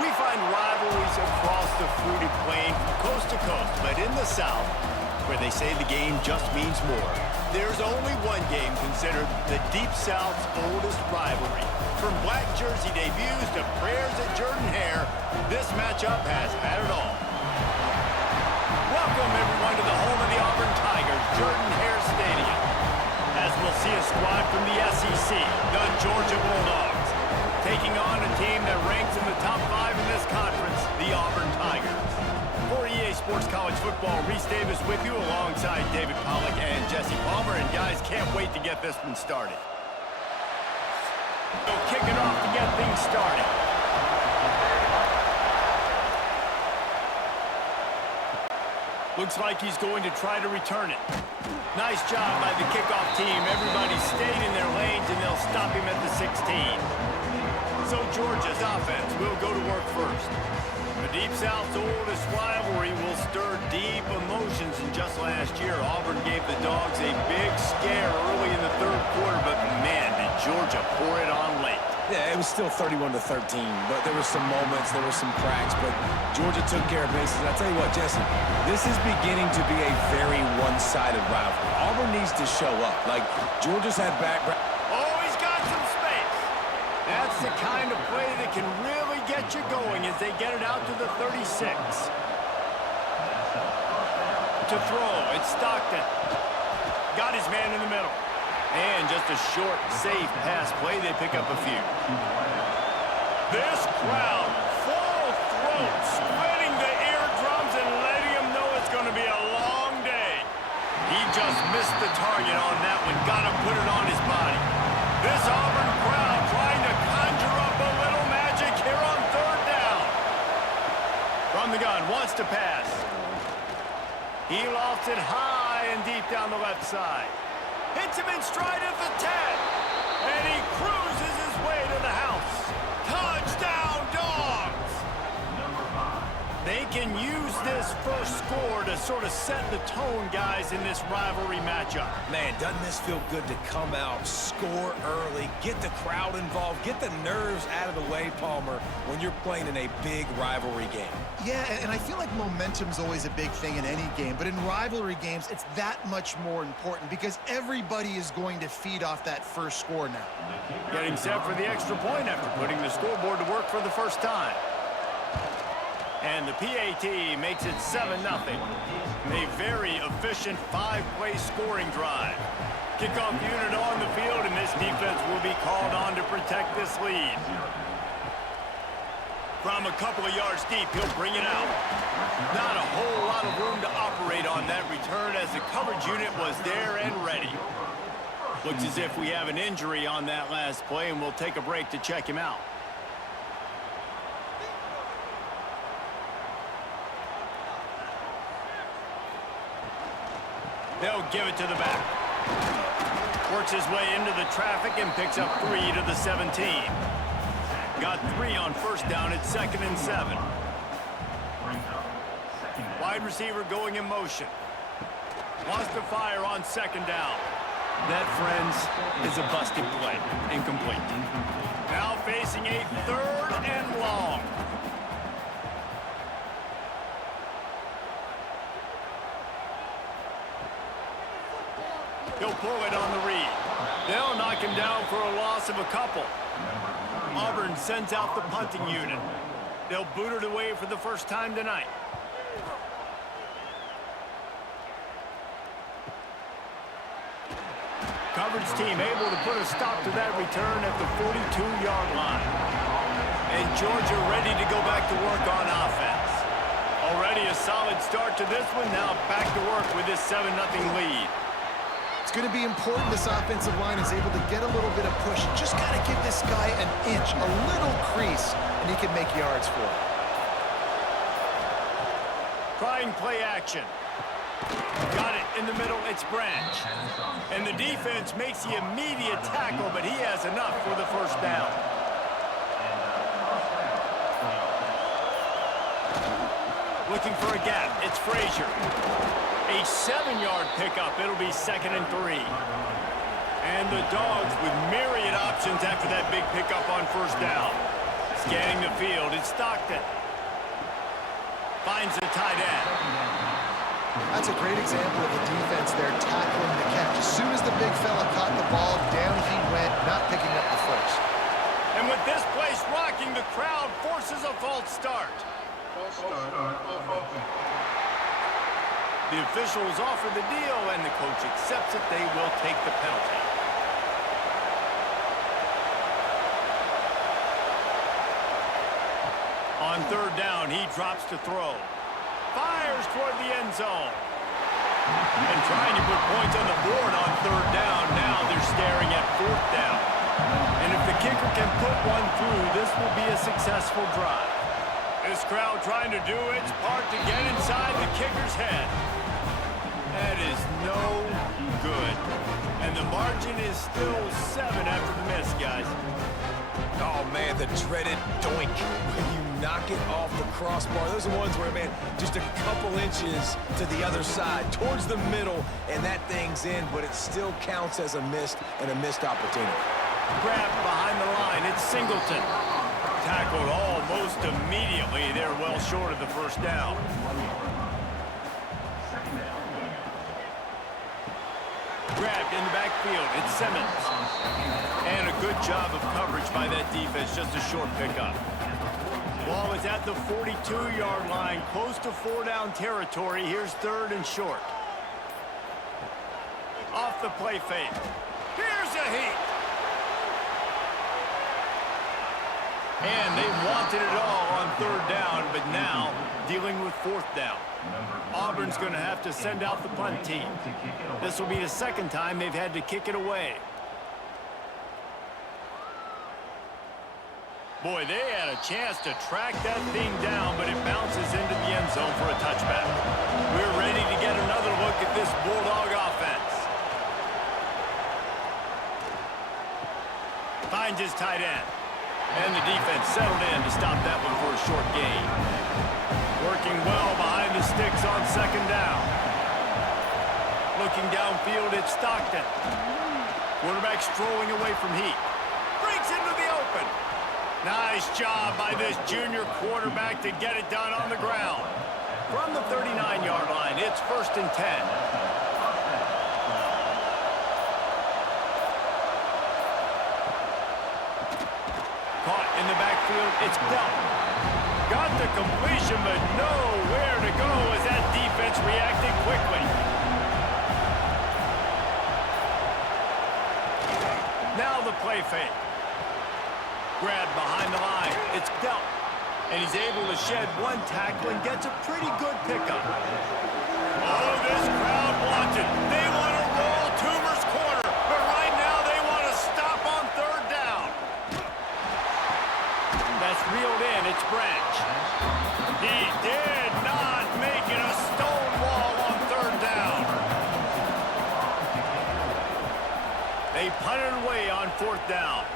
We find rivalries across the fruited plain from coast to coast, but in the South, where they say the game just means more, there's only one game considered the Deep South's oldest rivalry. From black jersey debuts to prayers at Jordan-Hare, this matchup has had it all. Welcome, everyone, to the home of the Auburn Tigers, Jordan-Hare Stadium, as we'll see a squad from the SEC, the Georgia Bulldogs, taking on a team that ranks in the top 5 in this conference, the Auburn Tigers. For EA Sports College Football, Reese Davis with you alongside David Pollack and Jesse Palmer. And guys, can't wait to get this one started. So kick it off to get things started. Looks like he's going to try to return it. Nice job by the kickoff team. Everybody stayed in their lanes, and they'll stop him at the 16. So Georgia's offense will go to work first. The Deep South's oldest rivalry will stir deep emotions, and just last year, Auburn gave the Dogs a big scare early in the third quarter, but man, did Georgia pour it on late. Yeah, it was still 31-13, but there were some moments, there were some cracks, but Georgia took care of business. And I tell you what, Jesse, this is beginning to be a very one-sided rivalry. Auburn needs to show up. Like, Georgia's had background. Oh, he's got some space. That's the kind of play that can really get you going as they get it out to the 36. To throw, it's Stockton. Got his man in the middle. And just a short, safe pass play, they pick up a few. This crowd, full throat, splitting the eardrums and letting them know it's going to be a long day. He just missed the target on that one, got to put it on his body. This Auburn crowd trying to conjure up a little magic here on third down. From the gun, wants to pass. He lofts it high and deep down the left side. Hits him in stride at the 10. And he cruises his way to the house. Touchdown, Dogs! They can use this first score to sort of set the tone, guys, in this rivalry matchup. Man, doesn't this feel good to come out, score early, get the crowd involved, get the nerves out of the way, Palmer, when you're playing in a big rivalry game. Yeah, and I feel like momentum's always a big thing in any game, but in rivalry games, it's that much more important because everybody is going to feed off that first score now. Getting set for the extra point after putting the scoreboard to work for the first time. And the PAT makes it 7-0. A very efficient 5-play scoring drive. Kickoff unit on the field, and this defense will be called on to protect this lead. From a couple of yards deep, he'll bring it out. Not a whole lot of room to operate on that return as the coverage unit was there and ready. Looks as if we have an injury on that last play, and we'll take a break to check him out. They'll give it to the back. Works his way into the traffic and picks up 3 to the 17. Got 3 on first down at 2nd and 7. Wide receiver going in motion. Wants to fire on 2nd down. That, friends, is a busted play. Incomplete. Now facing a 3rd and long. He'll pull it on the read. They'll knock him down for a loss of a couple. Auburn sends out the punting unit. They'll boot it away for the first time tonight. Coverage team able to put a stop to that return at the 42-yard line. And Georgia ready to go back to work on offense. Already a solid start to this one. Now back to work with this 7-0 lead. It's going to be important this offensive line is able to get a little bit of push. Just got to give this guy an inch, a little crease, and he can make yards for it. Trying play action. Got it in the middle, it's Branch. And the defense makes the immediate tackle, but he has enough for the first down. Looking for a gap, it's Frazier. A 7-yard pickup, it'll be 2nd and 3. And the Dogs with myriad options after that big pickup on first down. Scanning the field, it's Stockton. Finds the tight end. That's a great example of the defense there tackling the catch. As soon as the big fella caught the ball, down he went, not picking up the first. And with this place rocking, the crowd forces a false start. The officials offer the deal, and the coach accepts it. They will take the penalty. On third down, he drops to throw. Fires toward the end zone. And trying to put points on the board on third down. Now they're staring at fourth down. And if the kicker can put one through, this will be a successful drive. This crowd trying to do its part to get inside the kicker's head. That is no good. And the margin is still 7 after the miss, guys. Oh, man, the dreaded doink. When you knock it off the crossbar. Those are ones where, man, just a couple inches to the other side, towards the middle, and that thing's in, but it still counts as a missed opportunity. Grabbed behind the line, it's Singleton. Tackled almost immediately. They're well short of the first down. Grabbed in the backfield, it's Simmons. And a good job of coverage by that defense, just a short pickup. Ball is at the 42-yard line, close to 4-down territory. Here's third and short. Off the play fake. Here's a heat. And they wanted it all on third down, but now dealing with fourth down. Auburn's going to have to send out the punt team. This will be the second time they've had to kick it away. Boy, they had a chance to track that thing down, but it bounces into the end zone for a touchback. We're ready to get another look at this Bulldog offense. Finds his tight end. And the defense settled in to stop that one for a short gain. Working well behind the sticks on second down. Looking downfield, it's Stockton. Quarterback strolling away from heat. Breaks into the open. Nice job by this junior quarterback to get it done on the ground. From the 39-yard line, it's 1st and 10. Caught in the backfield, it's Delton. Got the completion, but nowhere to go as that defense reacted quickly. Now the play fake. Grabbed behind the line, it's Delton. And he's able to shed one tackle and gets a pretty good pickup. Oh, this crowd wants it. They want to roll Toomer's corner, but right now they want to stop on third down. That's reeled in, it's Branch. He did not make it a stone wall on third down. They punted away on fourth down.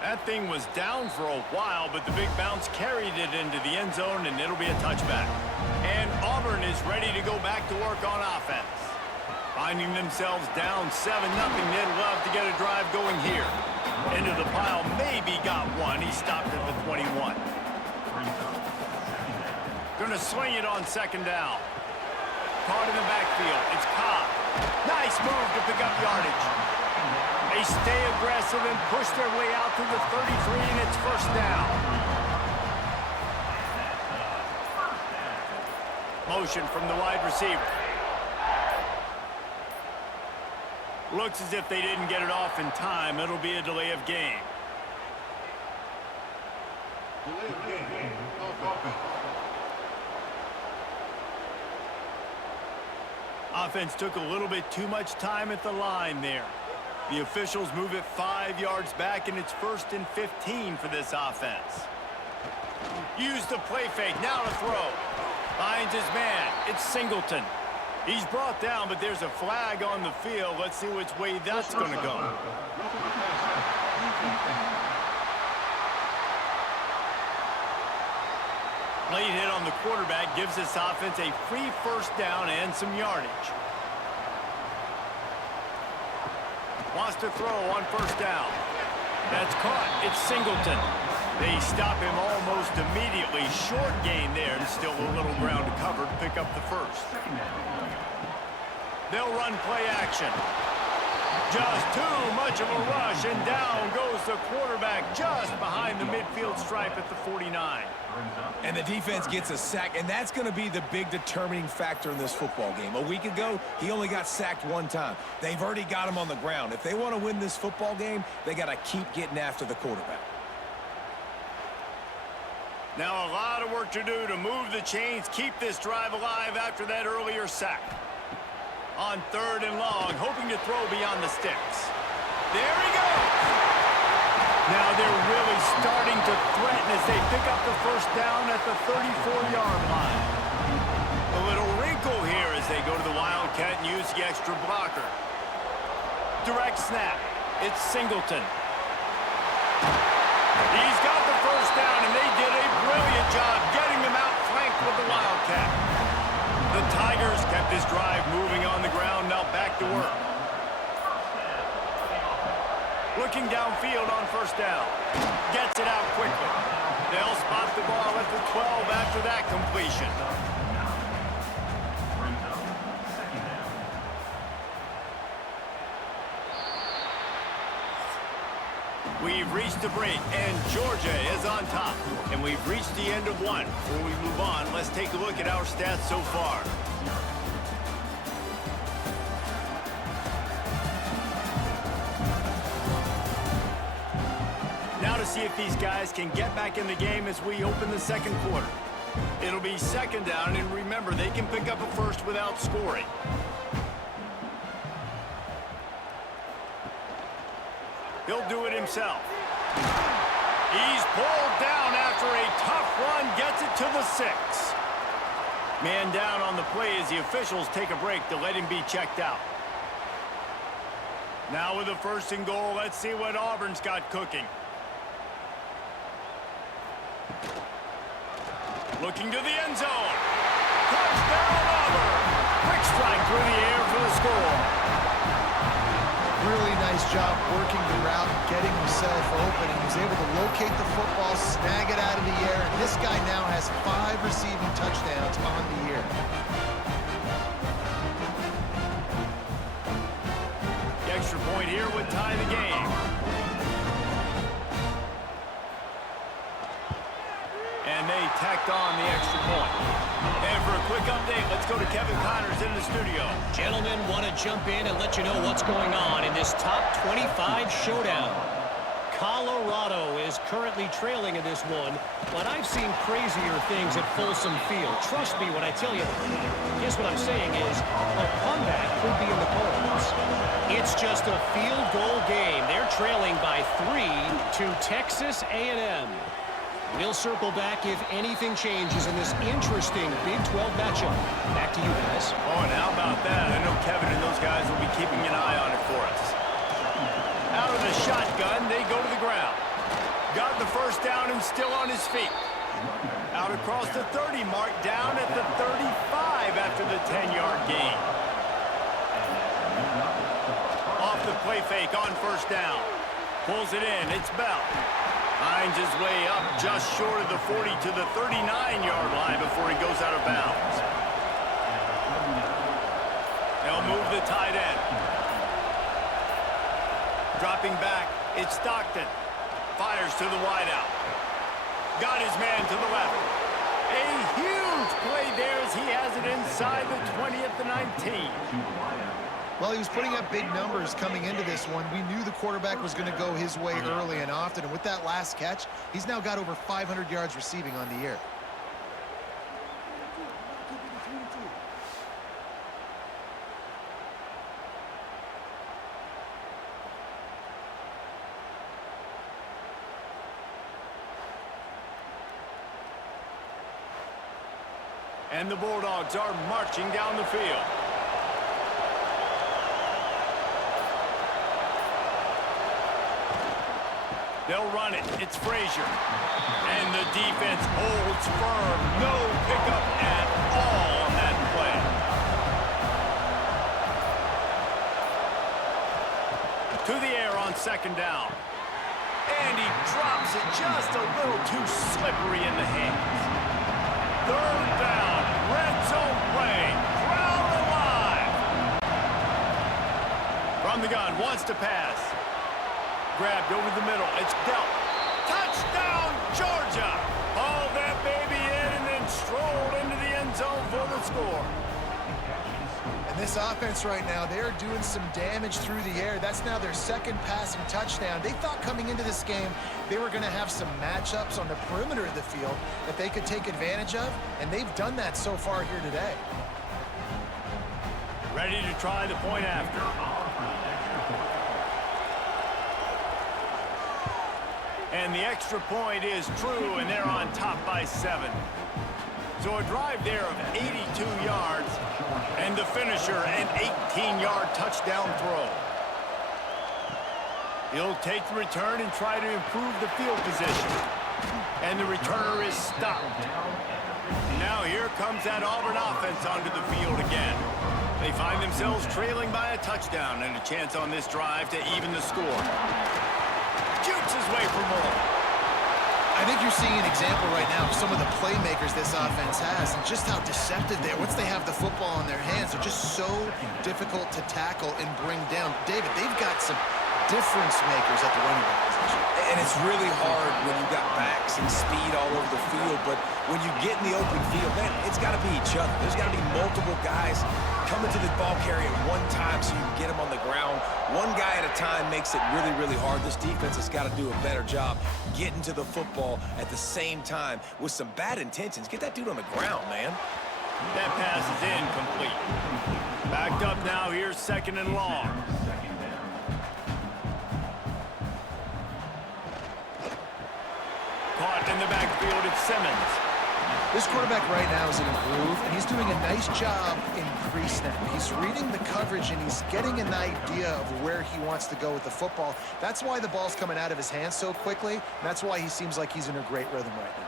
That thing was down for a while, but the big bounce carried it into the end zone, and it'll be a touchback. And Auburn is ready to go back to work on offense. Finding themselves down 7-0, they'd love to get a drive going here. Into the pile, maybe got one. He stopped at the 21. Gonna swing it on second down. Caught in the backfield, it's Cobb. Nice move to pick up yardage. They stay aggressive and push their way out to the 33, and it's first down. Motion from the wide receiver. Looks as if they didn't get it off in time. It'll be a delay of game. Offense took a little bit too much time at the line there. The officials move it 5 yards back, and it's 1st and 15 for this offense. Use the play fake, now to throw. Finds his man, it's Singleton. He's brought down, but there's a flag on the field. Let's see which way that's going to go. Late hit on the quarterback gives this offense a free first down and some yardage. Wants to throw on first down. That's caught. It's Singleton. They stop him almost immediately. Short gain there, and still a little ground to cover to pick up the first. They'll run play action. Just too much of a rush, and down goes the quarterback just behind the midfield stripe at the 49. And the defense gets a sack, and that's going to be the big determining factor in this football game. A week ago, he only got sacked one time. They've already got him on the ground. If they want to win this football game, they got to keep getting after the quarterback. Now a lot of work to do to move the chains, keep this drive alive after that earlier sack. On 3rd and long, hoping to throw beyond the sticks. There he goes! Now they're really starting to threaten as they pick up the first down at the 34-yard line. A little wrinkle here as they go to the Wildcat and use the extra blocker. Direct snap. It's Singleton. He's got the first down, and they did a brilliant job getting him out flanked with the Wildcat. The Tigers kept this drive moving on the ground, now back to work. Looking downfield on first down. Gets it out quickly. They'll spot the ball at the 12 after that completion. We've reached the break, and Georgia is on top. And we've reached the end of one. Before we move on, let's take a look at our stats so far. Now to see if these guys can get back in the game as we open the second quarter. It'll be second down, and remember, they can pick up a first without scoring. He'll do it himself. He's pulled down after a tough run, gets it to the 6. Man down on the play as the officials take a break to let him be checked out. Now with the 1st and goal, let's see what Auburn's got cooking. Looking to the end zone. Touchdown, Auburn! Quick strike through the air for the score. Really nice job working the route, getting himself open. He was able to locate the football, snag it out of the air, and this guy now has 5 receiving touchdowns on the year. The extra point here would tie the game. And they tacked on the extra point. And for a quick update, let's go to Kevin Connors in the studio. Gentlemen, want to jump in and let you know what's going on in this top 25 showdown. Colorado is currently trailing in this one, but I've seen crazier things at Folsom Field. Trust me when I tell you. Guess what I'm saying is a comeback could be in the cards. It's just a field goal game. They're trailing by 3 to Texas A&M. We'll circle back if anything changes in this interesting Big 12 matchup. Back to you guys. Oh, and how about that? I know Kevin and those guys will be keeping an eye on it for us. Out of the shotgun, they go to the ground. Got the first down and still on his feet. Out across the 30 mark, down at the 35 after the 10-yard gain. Off the play fake on first down. Pulls it in. It's Bell. Finds his way up just short of the 40 to the 39-yard line before he goes out of bounds. They'll move the tight end. Dropping back, it's Stockton. Fires to the wideout. Got his man to the left. A huge play there as he has it inside the 20 at the 19. Well, he was putting up big numbers coming into this one. We knew the quarterback was going to go his way early and often. And with that last catch, he's now got over 500 yards receiving on the year. And the Bulldogs are marching down the field. They'll run it. It's Frazier. And the defense holds firm. No pickup at all on that play. To the air on second down. And he drops it just a little too slippery in the hands. Third down, red zone play, crowd alive. From the gun, wants to pass. Grabbed over the middle, it's dealt. Touchdown, Georgia! Hauled that baby in and then strolled into the end zone for the score. And this offense right now, they're doing some damage through the air. That's now their second passing touchdown. They thought coming into this game they were going to have some matchups on the perimeter of the field that they could take advantage of, and they've done that so far here today. Ready to try the point after. And the extra point is true, and they're on top by 7. So a drive there of 82 yards, and the finisher, an 18-yard touchdown throw. He'll take the return and try to improve the field position. And the returner is stopped. Now here comes that Auburn offense onto the field again. They find themselves trailing by a touchdown and a chance on this drive to even the score. Shoots his way for more. I think you're seeing an example right now of some of the playmakers this offense has and just how deceptive they are. Once they have the football in their hands, they're just so difficult to tackle and bring down. David, they've got some difference makers at the running back position. And it's really hard when you got backs and speed all over the field, but when you get in the open field, man, it's got to be each other. There's got to be multiple guys coming to the ball carrier at one time so you can get him on the ground. One guy at a time makes it really, really hard. This defense has got to do a better job getting to the football at the same time with some bad intentions. Get that dude on the ground, man. That pass is incomplete. Backed up now, here's 2nd and long. Caught in the backfield, it's Simmons. This quarterback right now is in a groove, and he's doing a nice job in pre-snap. He's reading the coverage, and he's getting an idea of where he wants to go with the football. That's why the ball's coming out of his hands so quickly, and that's why he seems like he's in a great rhythm right now.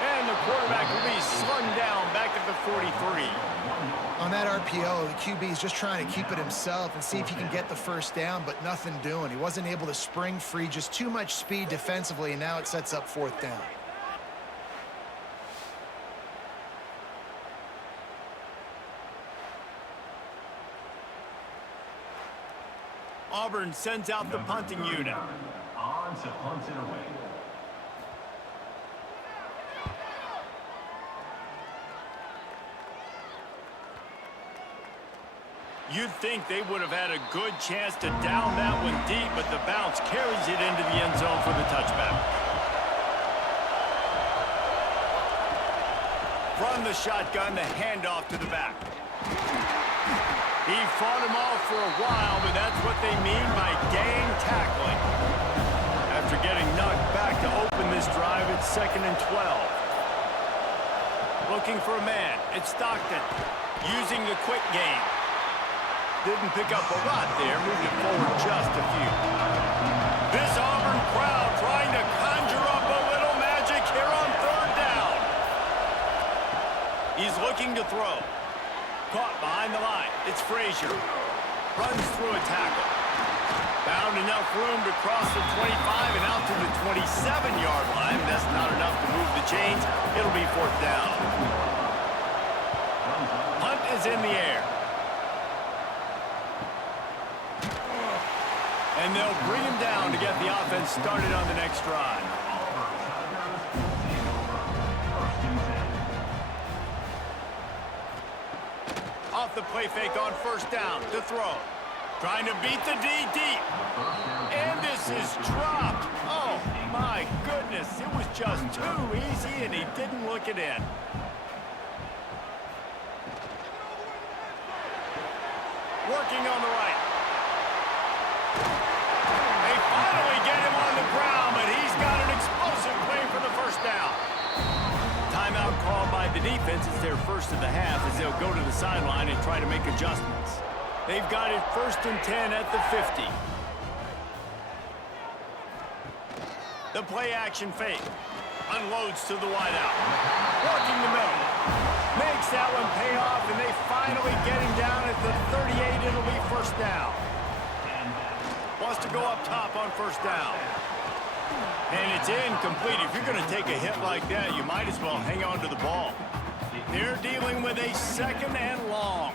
And the quarterback will be slung down back at the 43. On that RPO, the QB is just trying to keep it himself and see if he can get the first down, but nothing doing. He wasn't able to spring free, just too much speed defensively, and now it sets up 4th down. Auburn sends out the punting unit. On to punt it away. You'd think they would have had a good chance to down that one deep, but the bounce carries it into the end zone for the touchback. From the shotgun, the handoff to the back. He fought him off for a while, but that's what they mean by gang tackling. After getting knocked back to open this drive, it's 2nd and 12. Looking for a man. It's Stockton. Using the quick game. Didn't pick up a lot there, moved it forward just a few. This Auburn crowd trying to conjure up a little magic here on 3rd down. He's looking to throw. Caught behind the line. It's Frazier. Runs through a tackle. Found enough room to cross the 25 and out to the 27-yard line. That's not enough to move the chains. It'll be 4th down. Punt is in the air. And they'll bring him down to get the offense started on the next drive. Off the play fake on 1st down to throw. Trying to beat the D deep. And this is dropped. Oh, my goodness. It was just too easy, and he didn't look it in. Working on the right. They finally get him on the ground, but he's got an explosive play for the 1st down. Timeout called by the defense. It's their first of the half as they'll go to the sideline and try to make adjustments. They've got it 1st and 10 at the 50. The play action fake. Unloads to the wideout. Working the middle. Makes Makes that one pay off, and they finally get him down at the 38. It'll be first down. Wants to go up top on first down. And it's incomplete. If you're going to take a hit like that, you might as well hang on to the ball. They're dealing with a second and long.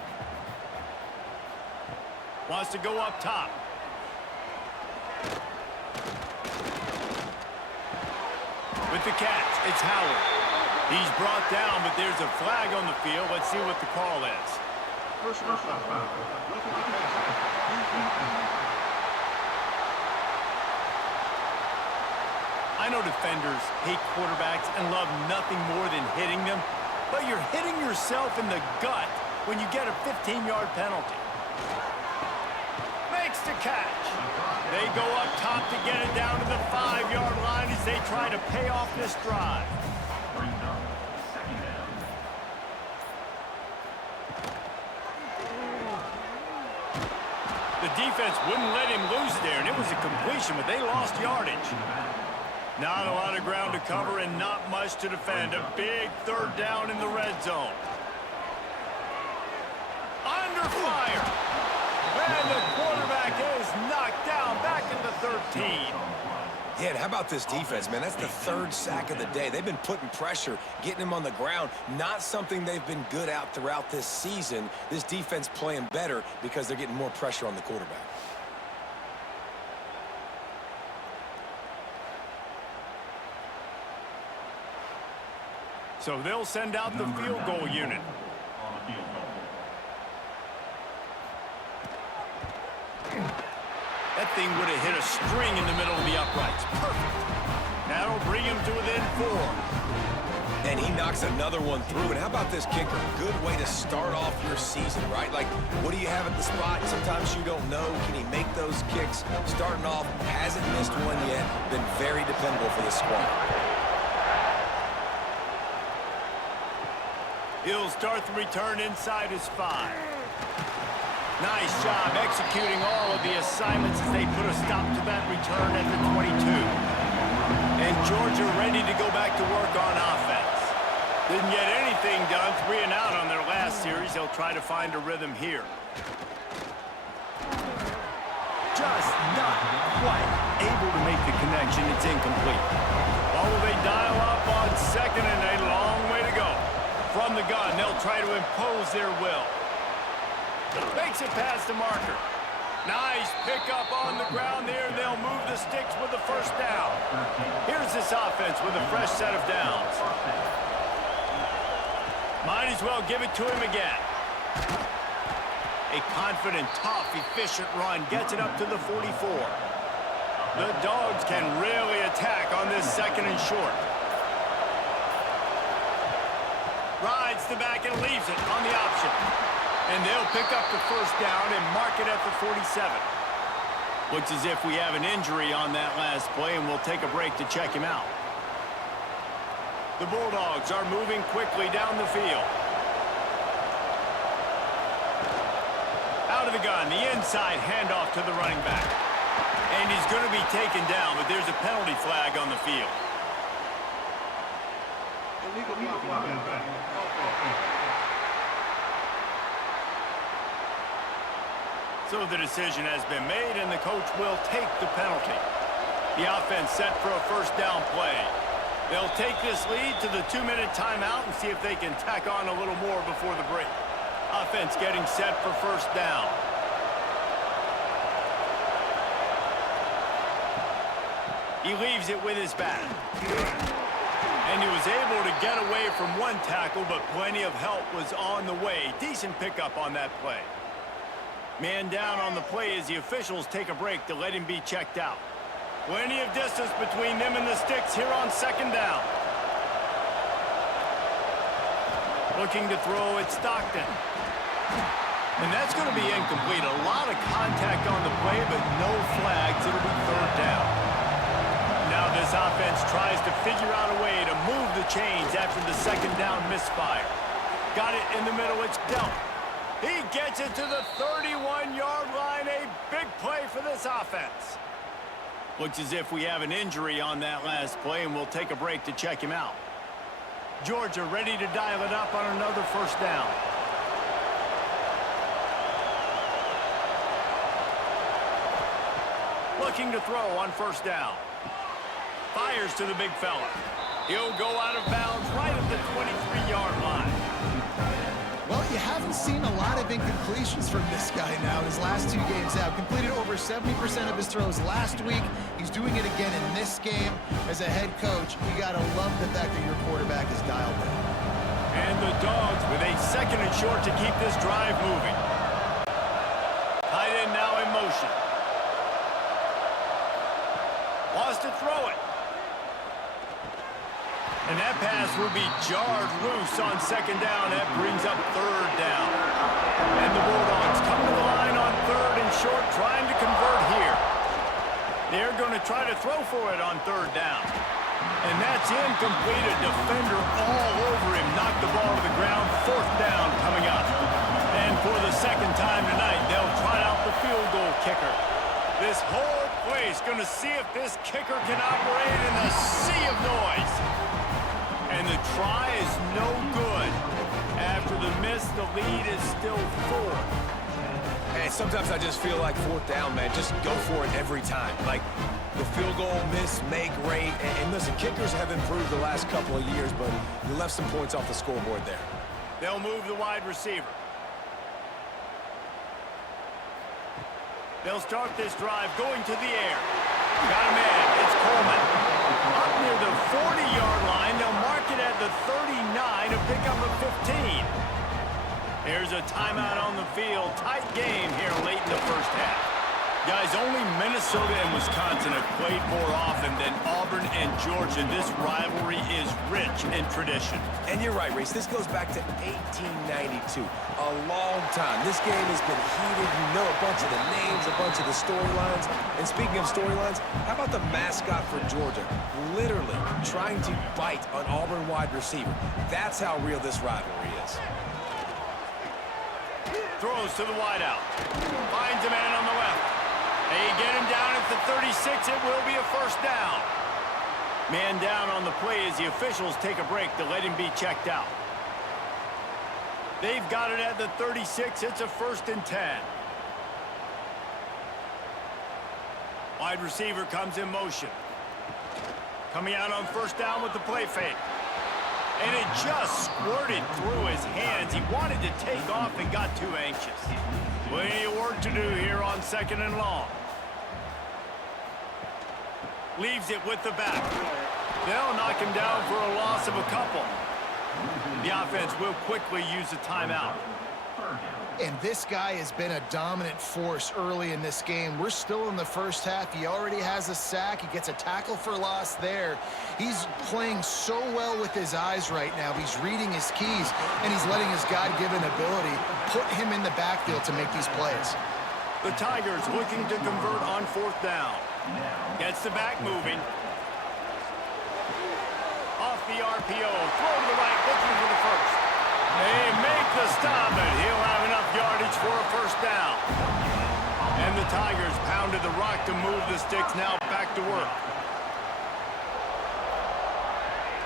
Wants to go up top. With the catch, it's Howard. He's brought down, but there's a flag on the field. Let's see what the call is. I know defenders hate quarterbacks and love nothing more than hitting them, but you're hitting yourself in the gut when you get a 15-yard penalty. Makes the catch. They go up top to get it down to the 5-yard line as they try to pay off this drive. The defense wouldn't let him loose there, and it was a completion, but they lost yardage. Not a lot of ground to cover and not much to defend. A big third down in the red zone. Under fire. And the quarterback is knocked down back at the 13. Yeah, and how about this defense, man? That's the third sack of the day. They've been putting pressure, getting him on the ground. Not something they've been good at throughout this season. This defense playing better because they're getting more pressure on the quarterback. So they'll send out the field goal unit. That thing would have hit a string in the middle of the uprights. Perfect. That'll bring him to within 4. And he knocks another one through. And how about this kicker? Good way to start off your season, right? Like, what do you have at the spot? Sometimes you don't know. Can he make those kicks? Starting off, hasn't missed one yet. Been very dependable for this squad. He'll start the return inside his 5. Nice job executing all of the assignments as they put a stop to that return at the 22. And Georgia ready to go back to work on offense. Didn't get anything done, 3 and out on their last series. They'll try to find a rhythm here. Just not quite able to make the connection. It's incomplete. Or will they dial up on second and a long way to go? From the gun, they'll try to impose their will. Makes it past the marker. Nice pickup on the ground there. They'll move the sticks with the first down. Here's this offense with a fresh set of downs. Might as well give it to him again. A confident, tough, efficient run gets it up to the 44. The Dogs can really attack on this second and short. Rides the back and leaves it on the option. And they'll pick up the first down and mark it at the 47. Looks as if we have an injury on that last play, and we'll take a break to check him out. The Bulldogs are moving quickly down the field. Out of the gun, the inside handoff to the running back. And he's going to be taken down, but there's a penalty flag on the field. So the decision has been made, and the coach will take the penalty. The offense set for a first down play. They'll take this lead to the 2-minute timeout and see if they can tack on a little more before the break. Offense getting set for first down. He leaves it with his back. And he was able to get away from one tackle, but plenty of help was on the way. Decent pickup on that play. Man down on the play as the officials take a break to let him be checked out. Plenty of distance between them and the sticks here on second down. Looking to throw at Stockton. And that's going to be incomplete. A lot of contact on the play, but no flags. It'll be third down. Now this offense tries to figure out a way to move the chains after the second down misfire. Got it in the middle. It's dealt. He gets it to the 31-yard line. A big play for this offense. Looks as if we have an injury on that last play, and we'll take a break to check him out. Georgia ready to dial it up on another first down. Looking to throw on first down. Fires to the big fella. He'll go out of bounds right at the 23-yard line. Well, you haven't seen a lot of incompletions from this guy now in his last 2 games out. Completed over 70% of his throws last week. He's doing it again in this game. As a head coach, you got to love the fact that your quarterback is dialed in. And the Dogs with a 2nd and short to keep this drive moving. Tight end now in motion. Wants to throw it. And that pass will be jarred loose on 2nd down. That brings up 3rd down. And the Bulldogs come to the line on 3rd and short, trying to convert here. They're going to try to throw for it on 3rd down. And that's incomplete. A defender all over him. Knocked the ball to the ground. 4th down coming up. And for the 2nd time tonight, they'll try out the field goal kicker. This whole place going to see if this kicker can operate in the sea of noise. And the try is no good. After the miss, the lead is still 4. Hey, sometimes I just feel like 4th down, man. Just go for it every time. Like the field goal, miss, make, rate. And listen, kickers have improved the last couple of years, but you left some points off the scoreboard there. They'll move the wide receiver. They'll start this drive going to the air. Got a man. It's Coleman. Up near the 40-yard line. They'll mark it at the 39 to pick up a 15. There's a timeout on the field. Tight game here late in the first half. Guys, only Minnesota and Wisconsin have played more often than Auburn and Georgia. This rivalry is rich in tradition. And you're right, Reese. This goes back to 1892. A long time. This game has been heated. You know a bunch of the names, a bunch of the storylines. And speaking of storylines, how about the mascot for Georgia? Literally trying to bite an Auburn wide receiver. That's how real this rivalry is. Throws to the wideout. Finds a man on the left. They get him down at the 36. It will be a first down. Man down on the play as the officials take a break to let him be checked out. They've got it at the 36. It's a 1st and 10. Wide receiver comes in motion. Coming out on first down with the play fake. And it just squirted through his hands. He wanted to take off and got too anxious. Plenty of work to do here on 2nd and long. Leaves it with the back. They'll knock him down for a loss of a couple. The offense will quickly use a timeout. And this guy has been a dominant force early in this game. We're still in the first half. He already has a sack. He gets a tackle for loss there. He's playing so well with his eyes right now. He's reading his keys, and he's letting his God-given ability put him in the backfield to make these plays. The Tigers looking to convert on 4th down. Gets the back moving. Off the RPO. Throw to the right, looking for the first. They make the stop, and he'll have enough yardage for a first down. And the Tigers pounded the rock to move the sticks. Now back to work.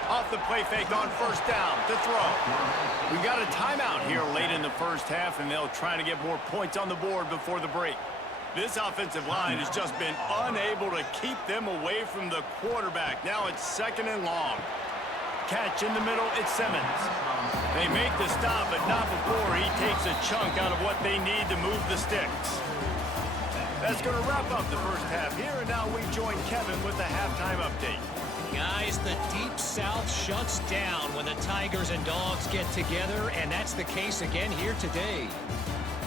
Off the play fake on first down to throw. We got a timeout here late in the first half, and they'll try to get more points on the board before the break. This offensive line has just been unable to keep them away from the quarterback. Now it's 2nd and long. Catch in the middle, it's Simmons. They make the stop, but not before he takes a chunk out of what they need to move the sticks. That's going to wrap up the first half here, and now we join Kevin with the halftime update. Guys, the Deep South shuts down when the Tigers and Dogs get together, and that's the case again here today.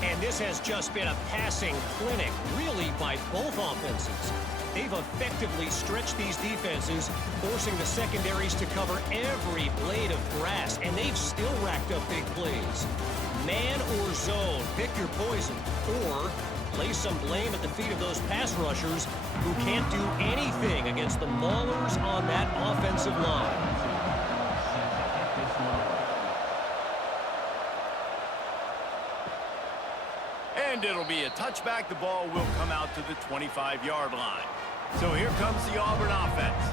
And this has just been a passing clinic, really, by both offenses. They've effectively stretched these defenses, forcing the secondaries to cover every blade of grass, and they've still racked up big plays. Man or zone, pick your poison, or lay some blame at the feet of those pass rushers who can't do anything against the maulers on that offensive line. And it'll be a touchback. The ball will come out to the 25-yard line. So here comes the Auburn offense.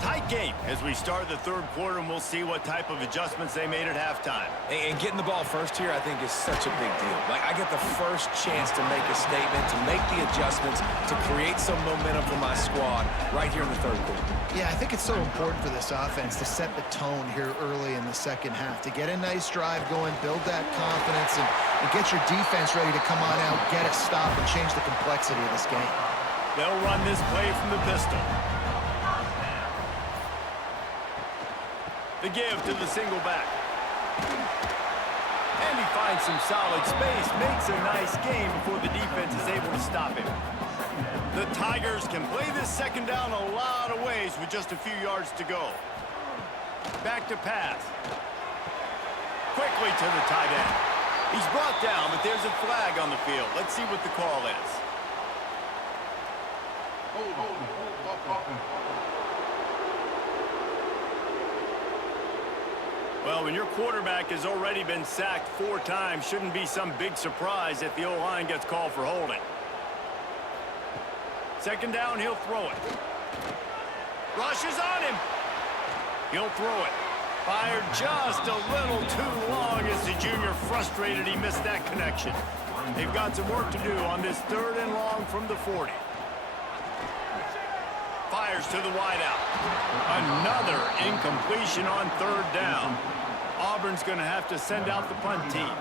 Tight game as we start the third quarter, and we'll see what type of adjustments they made at halftime. And getting the ball first here, I think, is such a big deal. Like, I get the first chance to make a statement, to make the adjustments, to create some momentum for my squad right here in the third quarter. Yeah, I think it's so important for this offense to set the tone here early in the second half, to get a nice drive going, build that confidence, and get your defense ready to come on out, get a stop, and change the complexity of this game. They'll run this play from the pistol. The give to the single back. And he finds some solid space, makes a nice game before the defense is able to stop him. The Tigers can play this second down a lot of ways with just a few yards to go. Back to pass. Quickly to the tight end. He's brought down, but there's a flag on the field. Let's see what the call is. Well, when your quarterback has already been sacked 4 times, shouldn't be some big surprise if the O-line gets called for holding. Second down, he'll throw it. Rushes on him. He'll throw it. Fired just a little too long as the junior frustrated he missed that connection. They've got some work to do on this 3rd and long from the 40. Fires to the wideout. Another incompletion on 3rd down. Auburn's going to have to send out the punt team.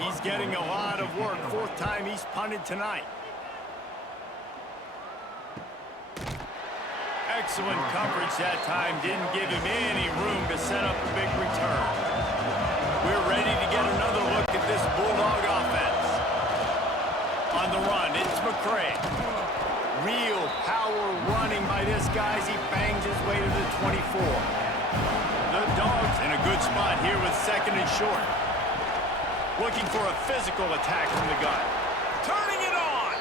He's getting a lot of work. 4th time he's punted tonight. Excellent coverage that time. Didn't give him any room to set up a big return. We're ready to get another look at this Bulldog offense. On the run, it's McCray. Real power running by this guy as he bangs his way to the 24. The Dogs in a good spot here with 2nd and short. Looking for a physical attack from the gun. Turning it on!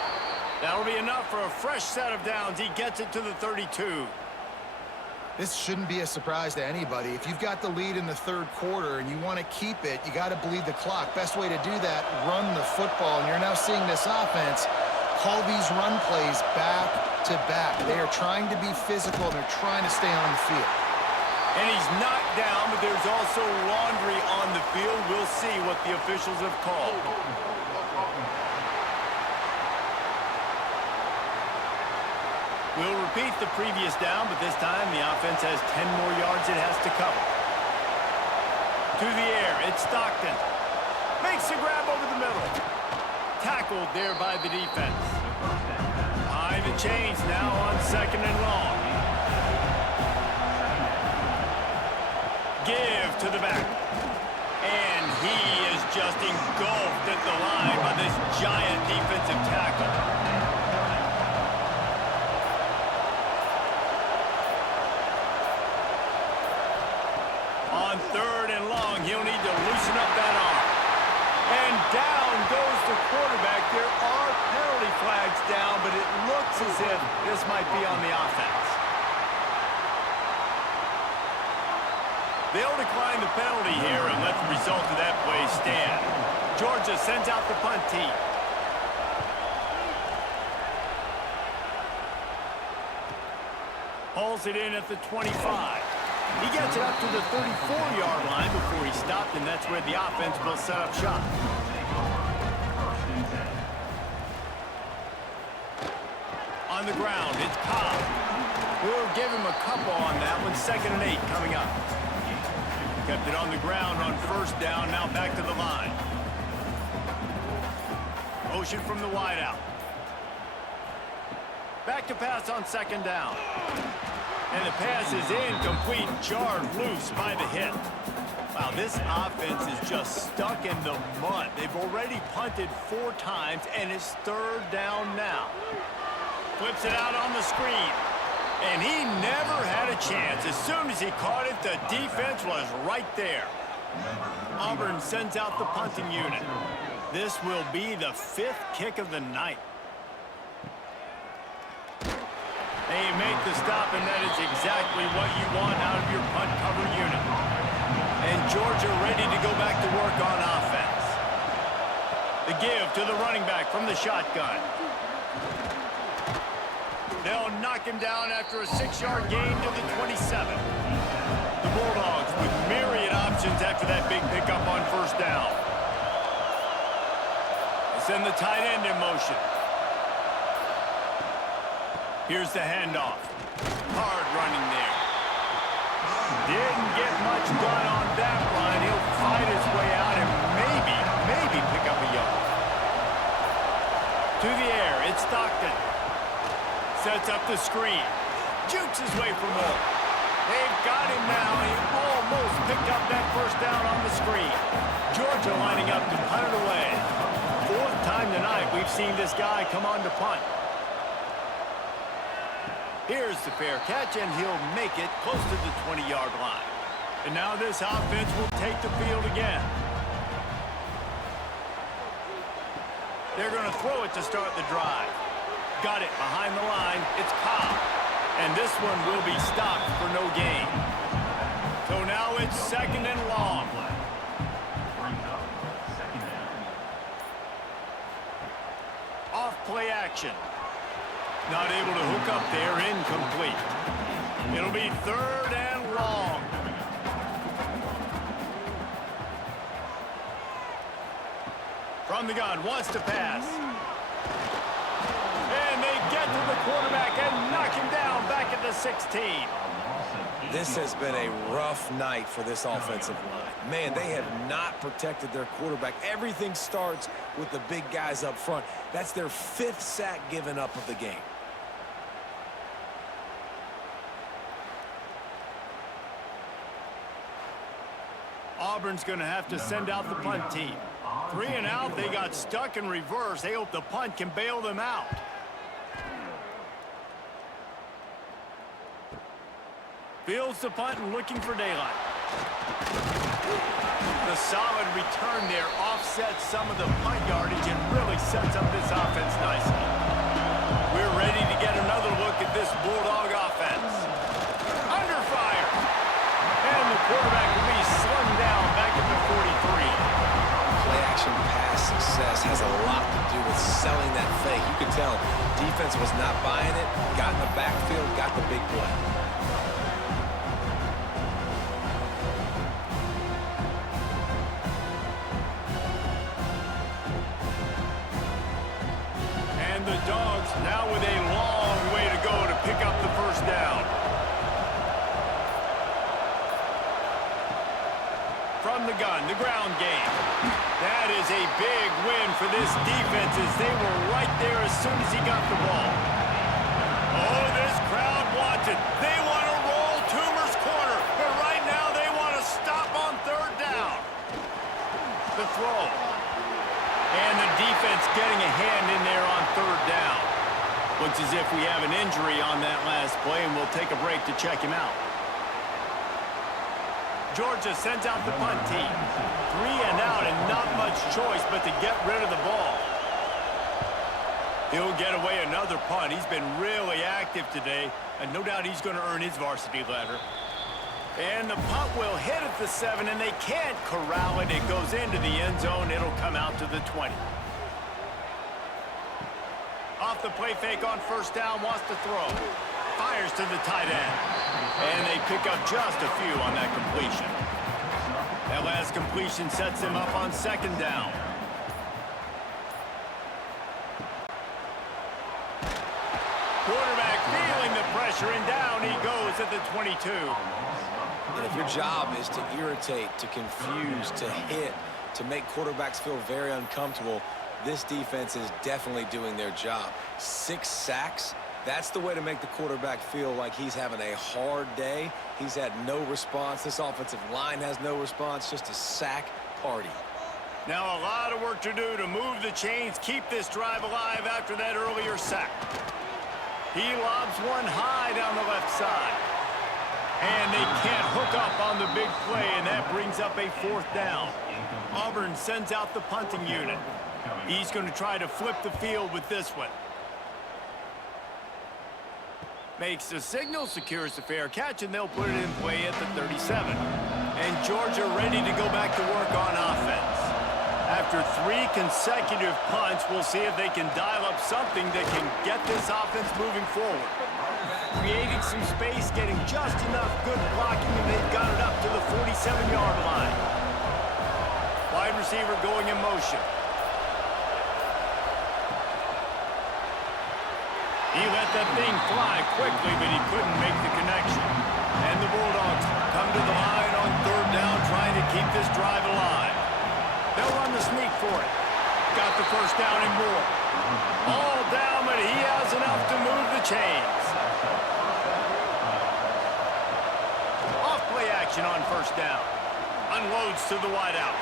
That'll be enough for a fresh set of downs. He gets it to the 32. This shouldn't be a surprise to anybody. If you've got the lead in the 3rd quarter and you want to keep it, you got to bleed the clock. Best way to do that, run the football. And you're now seeing this offense call these run plays back to back. They are trying to be physical, and they're trying to stay on the field. And he's knocked down, but there's also laundry on the field. We'll see what the officials have called. We'll repeat the previous down, but this time the offense has 10 more yards it has to cover. To the air, it's Stockton. Makes a grab over the middle. Tackled there by the defense. Behind the chains now on 2nd and long. Give to the back. And he is just engulfed at the line by this giant defensive tackle. On 3rd and long, he'll need to loosen up that arm. And down goes the quarterback. There are penalty flags down, but it looks as if this might be on the offense. They'll decline the penalty here and let the result of that play stand. Georgia sends out the punt team. Hauls it in at the 25. He gets it up to the 34-yard line before he stopped, and that's where the offense will set up shop. On the ground, it's Cobb. We'll give him a couple on that one. 2nd and 8 coming up. Kept it on the ground on 1st down, now back to the line. Motion from the wideout. Back to pass on 2nd down. And the pass is incomplete, jarred loose by the hit. Wow, this offense is just stuck in the mud. They've already punted 4 times, and it's 3rd down now. Flips it out on the screen. And he never had a chance. As soon as he caught it, the defense was right there. Auburn sends out the punting unit. This will be the 5th kick of the night. They make the stop, and that is exactly what you want out of your punt cover unit. And Georgia ready to go back to work on offense. The give to the running back from the shotgun. They'll knock him down after a 6-yard gain to the 27. The Bulldogs with myriad options after that big pickup on first down. They send the tight end in motion. Here's the handoff. Hard running there. Didn't get much done on that run. He'll fight his way out and maybe pick up a yard. To the air, it's Stockton. Sets up the screen. Jukes his way for more. They've got him now. He almost picked up that first down on the screen. Georgia lining up to punt it away. 4th time tonight we've seen this guy come on to punt. Here's the fair catch, and he'll make it close to the 20-yard line. And now this offense will take the field again. They're going to throw it to start the drive. Got it behind the line. It's Cobb. And this one will be stopped for no gain. So now it's 2nd and long. Off play action. Not able to hook up there, incomplete. It'll be 3rd and long. From the gun, wants to pass. And they get to the quarterback and knock him down back at the 16. This has been a rough night for this offensive line. Man, they have not protected their quarterback. Everything starts with the big guys up front. That's their 5th sack given up of the game. Auburn's going to have to send out the punt team. 3 and out, they got stuck in reverse. They hope the punt can bail them out. Fields the punt and looking for daylight. The solid return there offsets some of the punt yardage and really sets up this offense nicely. We're ready to get another look at this Bulldog offense. Under fire. And the quarterback will be slung down back at the 43. Play-action pass success has a lot to do with selling that fake. You could tell defense was not buying it, got in the backfield, got the big play. And the Dogs now with a long way to go to pick up the first down. From the gun, the ground game. That is a big win for this defense as they were right there as soon as he got the ball. Oh, this crowd wants it. They want to roll Toomer's corner, but right now they want to stop on 3rd down. The throw. And the defense getting a hand in there on 3rd down. Looks as if we have an injury on that last play, and we'll take a break to check him out. Georgia sends out the punt team. 3 and out and not much choice but to get rid of the ball. He'll get away another punt. He's been really active today, and no doubt he's going to earn his varsity letter. And the punt will hit at the 7, and they can't corral it. It goes into the end zone. It'll come out to the 20. Off the play fake on first down, wants to throw. Fires to the tight end. And they pick up just a few on that completion. That last completion sets him up on 2nd down. Quarterback feeling the pressure, and down he goes at the 22. And if your job is to irritate, to confuse, to hit, to make quarterbacks feel very uncomfortable, this defense is definitely doing their job. 6 sacks. That's the way to make the quarterback feel like he's having a hard day. He's had no response. This offensive line has no response, just a sack party. Now a lot of work to do to move the chains, keep this drive alive after that earlier sack. He lobs one high down the left side. And they can't hook up on the big play, and that brings up a 4th down. Auburn sends out the punting unit. He's going to try to flip the field with this one. Makes the signal, secures the fair catch, and they'll put it in play at the 37. And Georgia ready to go back to work on offense. After After 3 consecutive punts, we'll see if they can dial up something that can get this offense moving forward. Creating some space, getting just enough good blocking, and they've got it up to the 47-yard line. Wide receiver going in motion. He let that thing fly quickly, but he couldn't make the connection. And the Bulldogs come to the line on 3rd down, trying to keep this drive alive. They'll run the sneak for it. Got the first down and more. All down, but he has enough to move the chains. Off-play action on 1st down. Unloads to the wideout.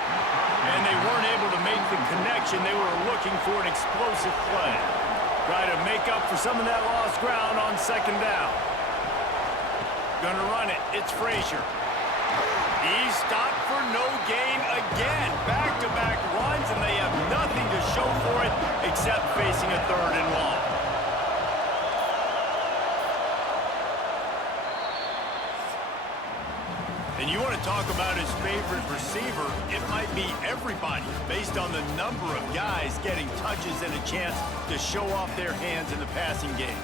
And they weren't able to make the connection. They were looking for an explosive play. Try to make up for some of that lost ground on 2nd down. Gonna run it. It's Frazier. He's stopped for no gain again. Back-to-back runs, and they have nothing to show for it except facing a 3rd and long. And you want to talk about his favorite receiver, it might be everybody, based on the number of guys getting touches and a chance to show off their hands in the passing game.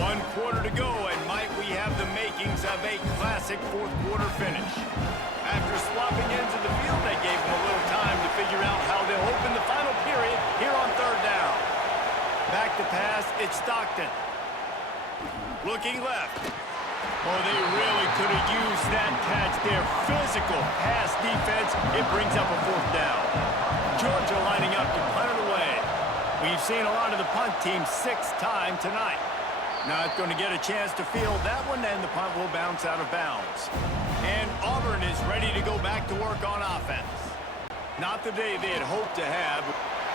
One quarter to go, and might we have the makings of a classic 4th quarter finish. After swapping ends of the field, they gave him a little time to figure out how they'll open the final period here on 3rd down. Back to pass, it's Stockton. Looking left. Oh, they really could have used that catch there. Physical pass defense. It brings up a 4th down. Georgia lining up to punt it away. We've seen a lot of the punt team 6th time tonight. Not going to get a chance to field that one, and the punt will bounce out of bounds. And Auburn is ready to go back to work on offense. Not the day they had hoped to have.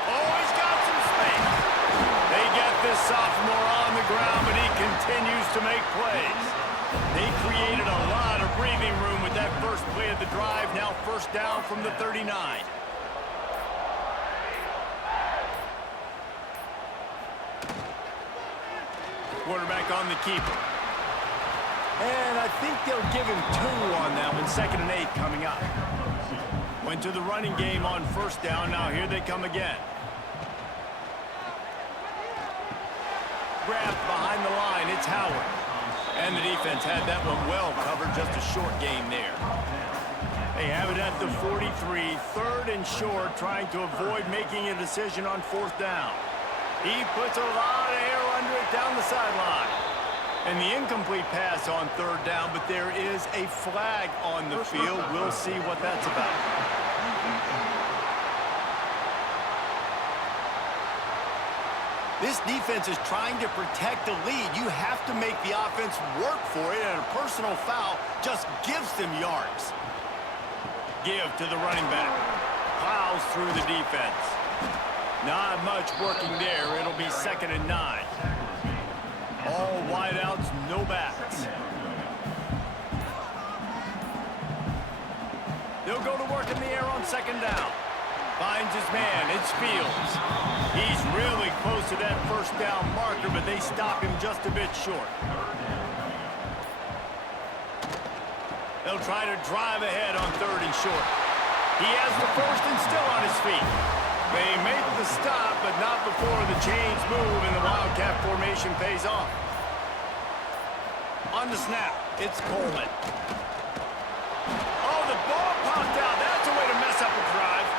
Oh, he's got some space. They get this sophomore on the ground, but he continues to make plays. They created a lot of breathing room with that first play of the drive. Now 1st down from the 39. Quarterback on the keeper. And I think they'll give him 2 on that one. 2nd and 8 coming up. Went to the running game on 1st down. Now here they come again. Grabbed behind the line. It's Howard. And the defense had that one well covered. Just a short game there. They have it at the 43. 3rd and short, trying to avoid making a decision on 4th down. He puts a lot of air under it down the sideline. And the incomplete pass on 3rd down, but there is a flag on the field. We'll see what that's about. This defense is trying to protect the lead. You have to make the offense work for it, and a personal foul just gives them yards. Give to the running back. Plows through the defense. Not much working there. It'll be 2nd and 9. All wideouts, no backs. They'll go to work in the air on 2nd down. Finds his man. It's Fields. He's really close to that 1st down marker, but they stop him just a bit short. They'll try to drive ahead on 3rd and short. He has the 1st and still on his feet. They make the stop, but not before the chains move and the Wildcat formation pays off. On the snap, it's Coleman. Oh, the ball popped out. That's a way to mess up a drive.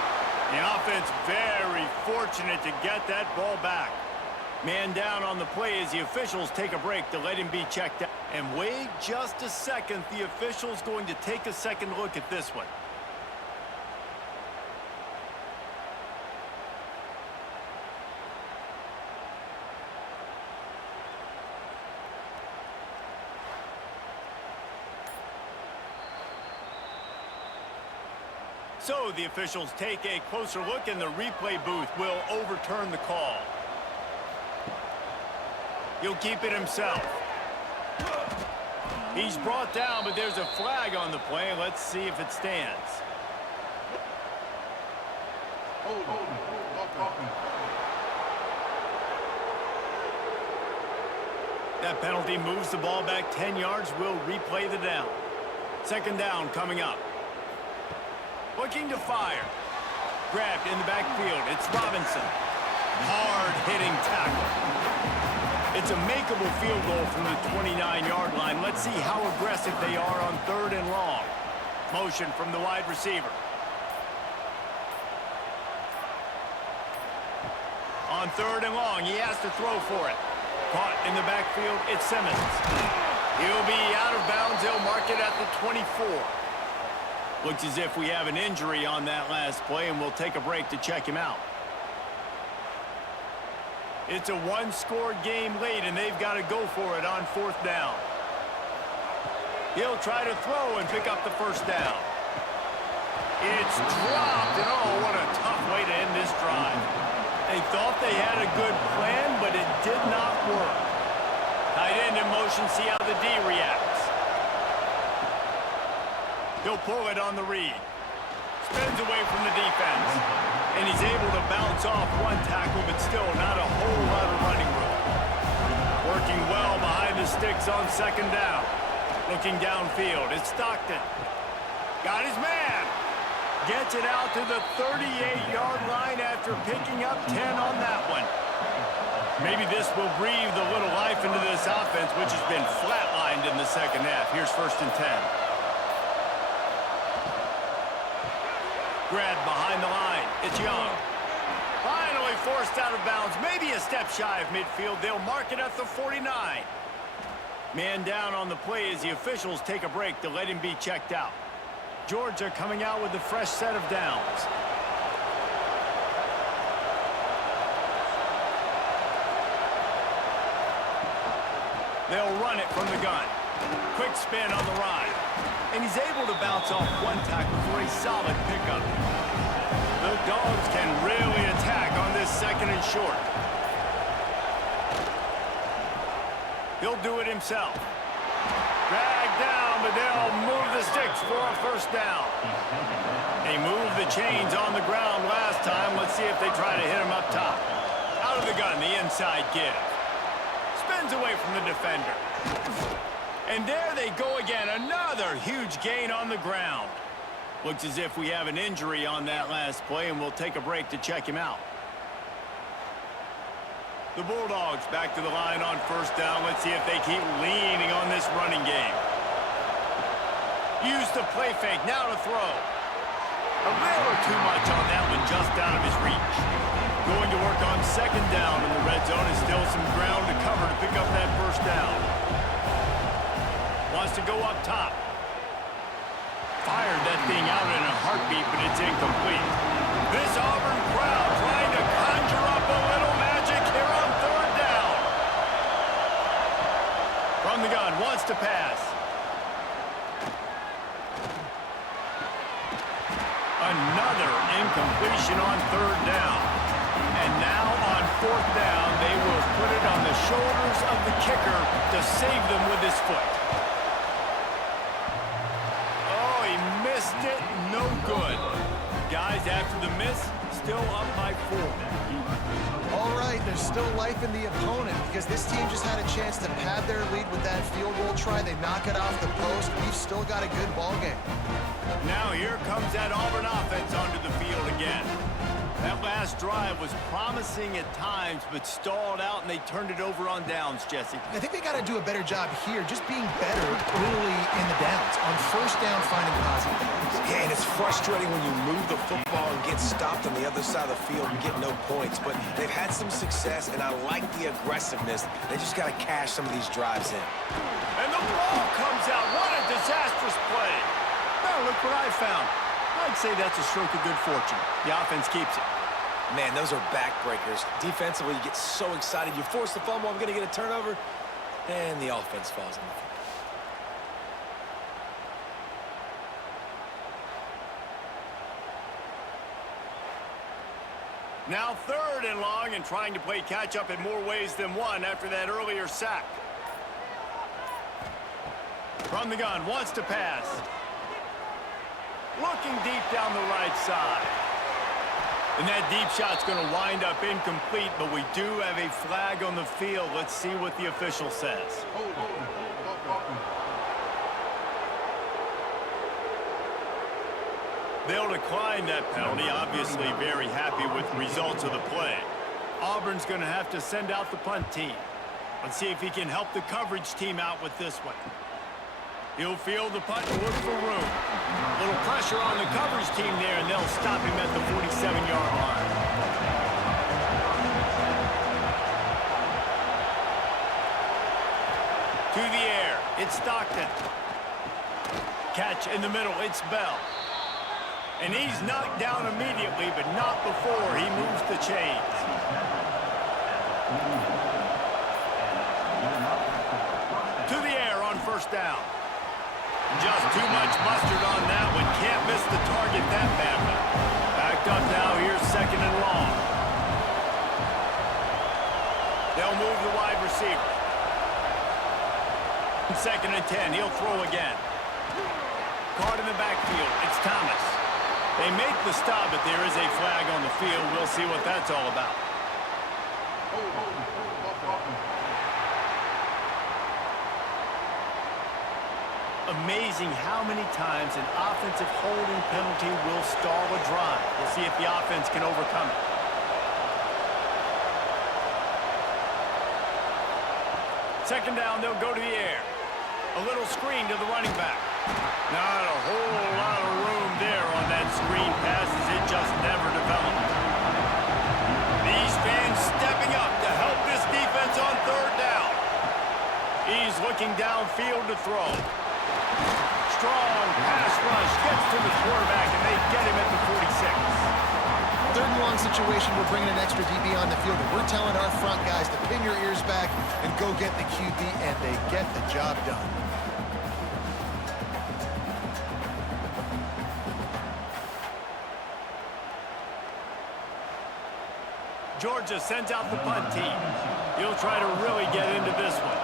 The offense very fortunate to get that ball back. Man down on the play as the officials take a break to let him be checked out. And wait just a second. The official's going to take a second look at this one. So the officials take a closer look, and the replay booth will overturn the call. He'll keep it himself. He's brought down, but there's a flag on the play. Let's see if it stands. That penalty moves the ball back 10 yards. We'll replay the down. Second down coming up. Looking to fire. Grabbed in the backfield. It's Robinson. Hard-hitting tackle. It's a makeable field goal from the 29-yard line. Let's see how aggressive they are on 3rd and long. Motion from the wide receiver. On 3rd and long, he has to throw for it. Caught in the backfield, it's Simmons. He'll be out of bounds. They'll mark it at the 24. Looks as if we have an injury on that last play, and we'll take a break to check him out. It's a one-score game late, and they've got to go for it on 4th down. He'll try to throw and pick up the first down. It's dropped, and oh, what a tough way to end this drive. They thought they had a good plan, but it did not work. Tight end in motion, see how the D reacts. He'll pull it on the read. Spins away from the defense. And he's able to bounce off one tackle, but still not a whole lot of running room. Working well behind the sticks on 2nd down. Looking downfield, it's Stockton. Got his man. Gets it out to the 38-yard line after picking up 10 on that one. Maybe this will breathe a little life into this offense, which has been flatlined in the second half. Here's 1st and 10. Grabbed behind the line. It's Young. Finally forced out of bounds. Maybe a step shy of midfield. They'll mark it at the 49. Man down on the play as the officials take a break to let him be checked out. Georgia coming out with a fresh set of downs. They'll run it from the gun. Quick spin on the ride. And he's able to bounce off one tackle for a solid pickup. The Dogs can really attack on this 2nd and short. He'll do it himself. Dragged down, but they'll move the sticks for a first down. They moved the chains on the ground last time. Let's see if they try to hit him up top. Out of the gun, the inside give. Spins away from the defender. And there they go again. Another huge gain on the ground. Looks as if we have an injury on that last play, and we'll take a break to check him out. The Bulldogs back to the line on 1st down. Let's see if they keep leaning on this running game. Use the play fake, now to throw. A little too much on that one, just out of his reach. Going to work on 2nd down in the red zone. Is still some ground to cover to pick up that first down. Wants to go up top. Fired that thing out in a heartbeat, but it's incomplete. This Auburn crowd trying to conjure up a little magic here on 3rd down. From the gun, wants to pass. Another incompletion on 3rd down. And now on 4th down, they will put it on the shoulders of the kicker to save them with his foot. Oh, he missed it. No good. Guys, after the miss, still up by 4. All right, there's still life in the opponent because this team just had a chance to pad their lead with that field goal try. They knock it off the post. We've still got a good ball game. Now here comes that Auburn offense onto the field again. That last drive was promising at times, but stalled out, and they turned it over on downs, Jesse. I think they got to do a better job here, just being better early in the downs. On 1st down, finding positive. Yeah, and it's frustrating when you move the football and get stopped on the other side of the field and get no points. But they've had some success, and I like the aggressiveness. They just got to cash some of these drives in. And the ball comes out. What a disastrous play. Now look what I found. I'd say that's a stroke of good fortune. The offense keeps it. Man, those are backbreakers. Defensively, you get so excited. You force the fumble, I'm going to get a turnover, and the offense falls on the field. Now 3rd and long, and trying to play catch-up in more ways than one after that earlier sack. From the gun, wants to pass. Looking deep down the right side. And that deep shot's going to wind up incomplete, but we do have a flag on the field. Let's see what the official says. They'll decline that penalty, obviously very happy with the results of the play. Auburn's going to have to send out the punt team. Let's see if he can help the coverage team out with this one. He'll field the punt and look for room. A little pressure on the coverage team there, and they'll stop him at the 47-yard line. To the air, it's Stockton. Catch in the middle, it's Bell. And he's knocked down immediately, but not before he moves the chains. To the air on first down. Just too much mustard on that one. Can't miss the target that badly. Backed up now. Here's second and long. They'll move the wide receiver. Second and 10. He'll throw again. Caught in the backfield. It's Thomas. They make the stop, but there is a flag on the field. We'll see what that's all about. Amazing how many times an offensive holding penalty will stall a drive. We'll see if the offense can overcome it. Second down, they'll go to the air. A little screen to the running back. Not a whole lot of room there on that screen pass as it just never developed. These fans stepping up to help this defense on third down. He's looking downfield to throw. Strong pass rush gets to the quarterback, and they get him at the 46. Third and long situation, we're bringing an extra DB on the field, and we're telling our front guys to pin your ears back and go get the QB, and they get the job done. Georgia sends out the punt team. He'll try to really get into this one.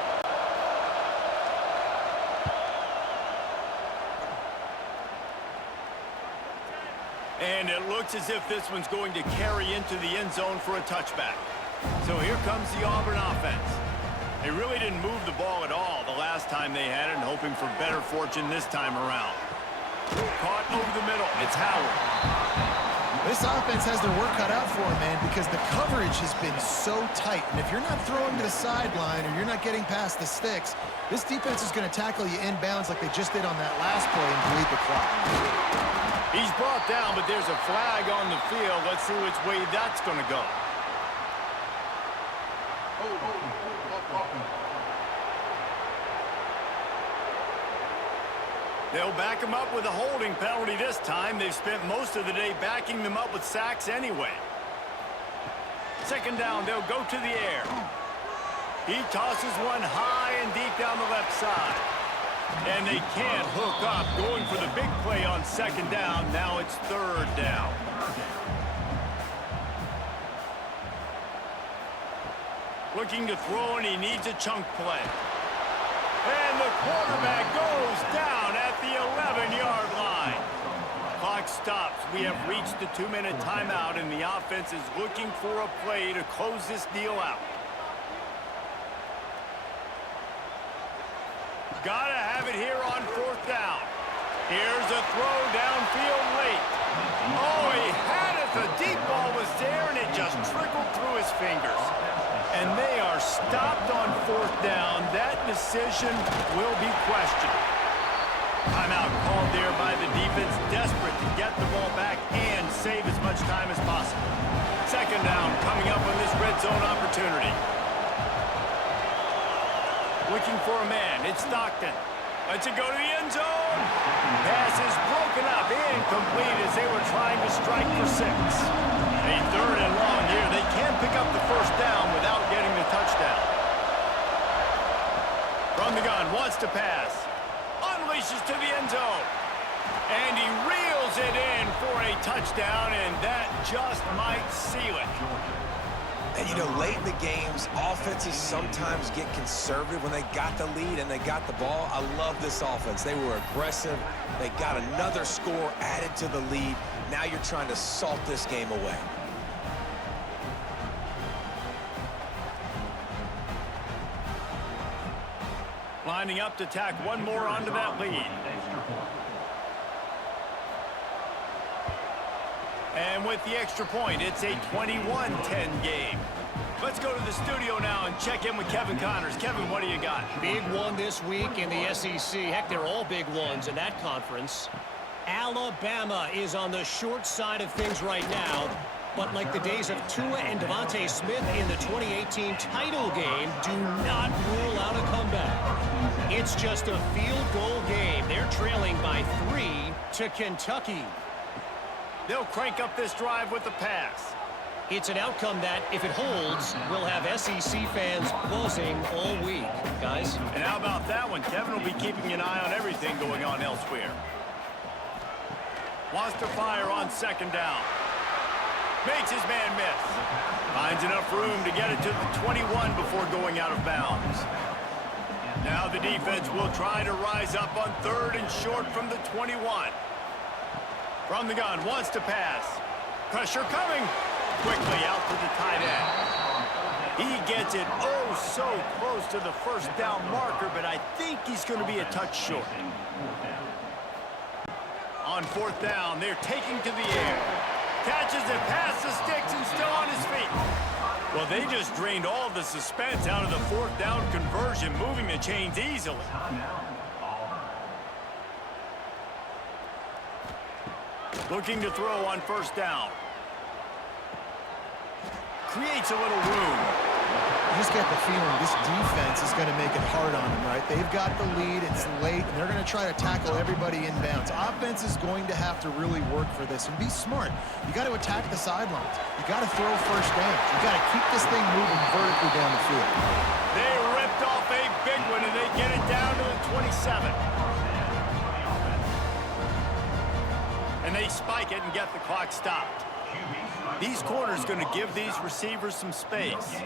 And it looks as if this one's going to carry into the end zone for a touchback. So here comes the Auburn offense. They really didn't move the ball at all the last time they had it, and hoping for better fortune this time around. Caught over the middle. It's Howard. This offense has their work cut out for them, man, because the coverage has been so tight. And if you're not throwing to the sideline or you're not getting past the sticks, this defense is going to tackle you inbounds like they just did on that last play and bleed the clock. He's brought down, but there's a flag on the field. Let's see which way that's going to go. They'll back him up with a holding penalty this time. They've spent most of the day backing them up with sacks anyway. Second down, they'll go to the air. He tosses one high and deep down the left side. And they can't hook up, going for the big play on second down. Now it's third down. Looking to throw, and he needs a chunk play. And the quarterback goes down at the 11-yard line. Clock stops. We have reached the 2-minute timeout, and the offense is looking for a play to close this deal out. Gotta have it here on fourth down. Here's a throw downfield late. Oh, he had it. The deep ball was there, and it just trickled through his fingers. And they are stopped on fourth down. That decision will be questioned. Timeout called there by the defense, desperate to get the ball back and save as much time as possible. Second down coming up on this red zone opportunity. Looking for a man. It's Stockton. Lets it go to the end zone. Pass is broken up, incomplete as they were trying to strike for 6. A third and long here. They can't pick up the first down without getting the touchdown. From the gun, wants to pass. Unleashes to the end zone. And he reels it in for a touchdown, and that just might seal it. And, you know, late in the games, offenses sometimes get conservative when they got the lead and they got the ball. I love this offense. They were aggressive. They got another score added to the lead. Now you're trying to salt this game away. Lining up to tack one more onto that lead. And with the extra point, it's a 21-10 game. Let's go to the studio now and check in with Kevin Connors. Kevin, what do you got? Big one this week in the SEC. Heck, they're all big ones in that conference. Alabama is on the short side of things right now. But like the days of Tua and Devontae Smith in the 2018 title game, do not rule out a comeback. It's just a field goal game. They're trailing by 3 to Kentucky. They'll crank up this drive with the pass. It's an outcome that, if it holds, will have SEC fans buzzing all week, guys. And how about that one? Kevin will be keeping an eye on everything going on elsewhere. Wants to fire on second down. Makes his man miss. Finds enough room to get it to the 21 before going out of bounds. Now the defense will try to rise up on 3rd and short from the 21. From the gun, wants to pass. Pressure coming. Quickly out to the tight end. He gets it oh so close to the first down marker, but I think he's going to be a touch short. On 4th down, they're taking to the air. Catches it past the sticks and still on his feet. Well, they just drained all the suspense out of the 4th down conversion, moving the chains easily. Looking to throw on 1st down. Creates a little room. You just get the feeling this defense is going to make it hard on them, right? They've got the lead, it's late, and they're going to try to tackle everybody inbounds. Offense is going to have to really work for this and be smart. You got to attack the sidelines. You got to throw first downs. You got to keep this thing moving vertically down the field. They ripped off a big one, and they get it down to the 27. And they spike it and get the clock stopped. These corners going to give these receivers some space.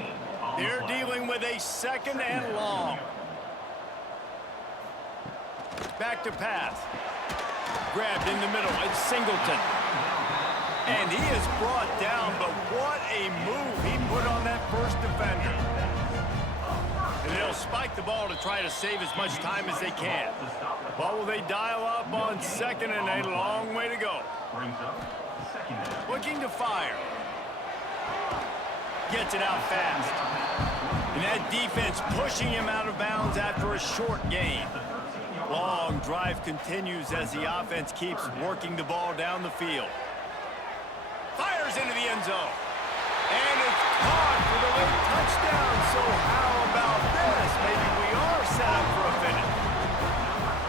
They're dealing with a 2nd and long. Back to pass. Grabbed in the middle. It's Singleton. And he is brought down, but what a move he put on that first defender. And they'll spike the ball to try to save as much time as they can. Well, will they dial up on 2nd and a long way to go? Looking to fire. Gets it out fast. And that defense pushing him out of bounds after a short gain. Long drive continues as the offense keeps working the ball down the field. Fires into the end zone. And it's caught for the late touchdown. So how about this? Maybe we are set up for a finish.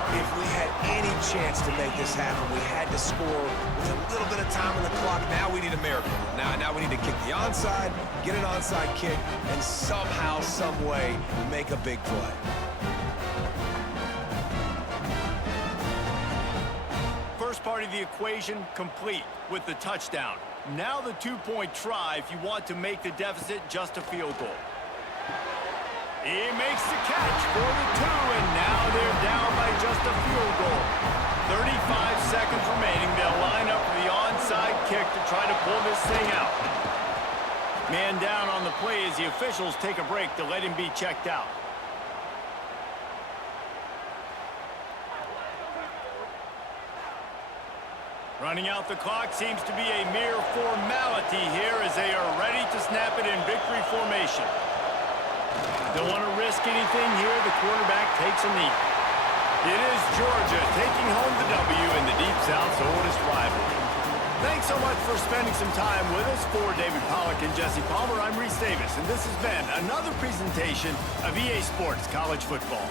If we had any chance to make this happen, we had to score with a little bit of time on the clock. Now we need a miracle. Now we need to kick the onside, get an onside kick, and somehow, some way, make a big play. First part of the equation complete with the touchdown. Now the 2-point try if you want to make the deficit just a field goal. He makes the catch for the 2, and now they're down by just a field goal. 35 seconds remaining. They'll line up for the onside kick to try to pull this thing out. Man down on the play as the officials take a break to let him be checked out. Running out the clock seems to be a mere formality here as they are ready to snap it in victory formation. Don't want to risk anything here. The quarterback takes a knee. It is Georgia taking home the W in the Deep South's oldest rivalry. Thanks so much for spending some time with us. For David Pollack and Jesse Palmer, I'm Reese Davis, and this has been another presentation of EA Sports College Football.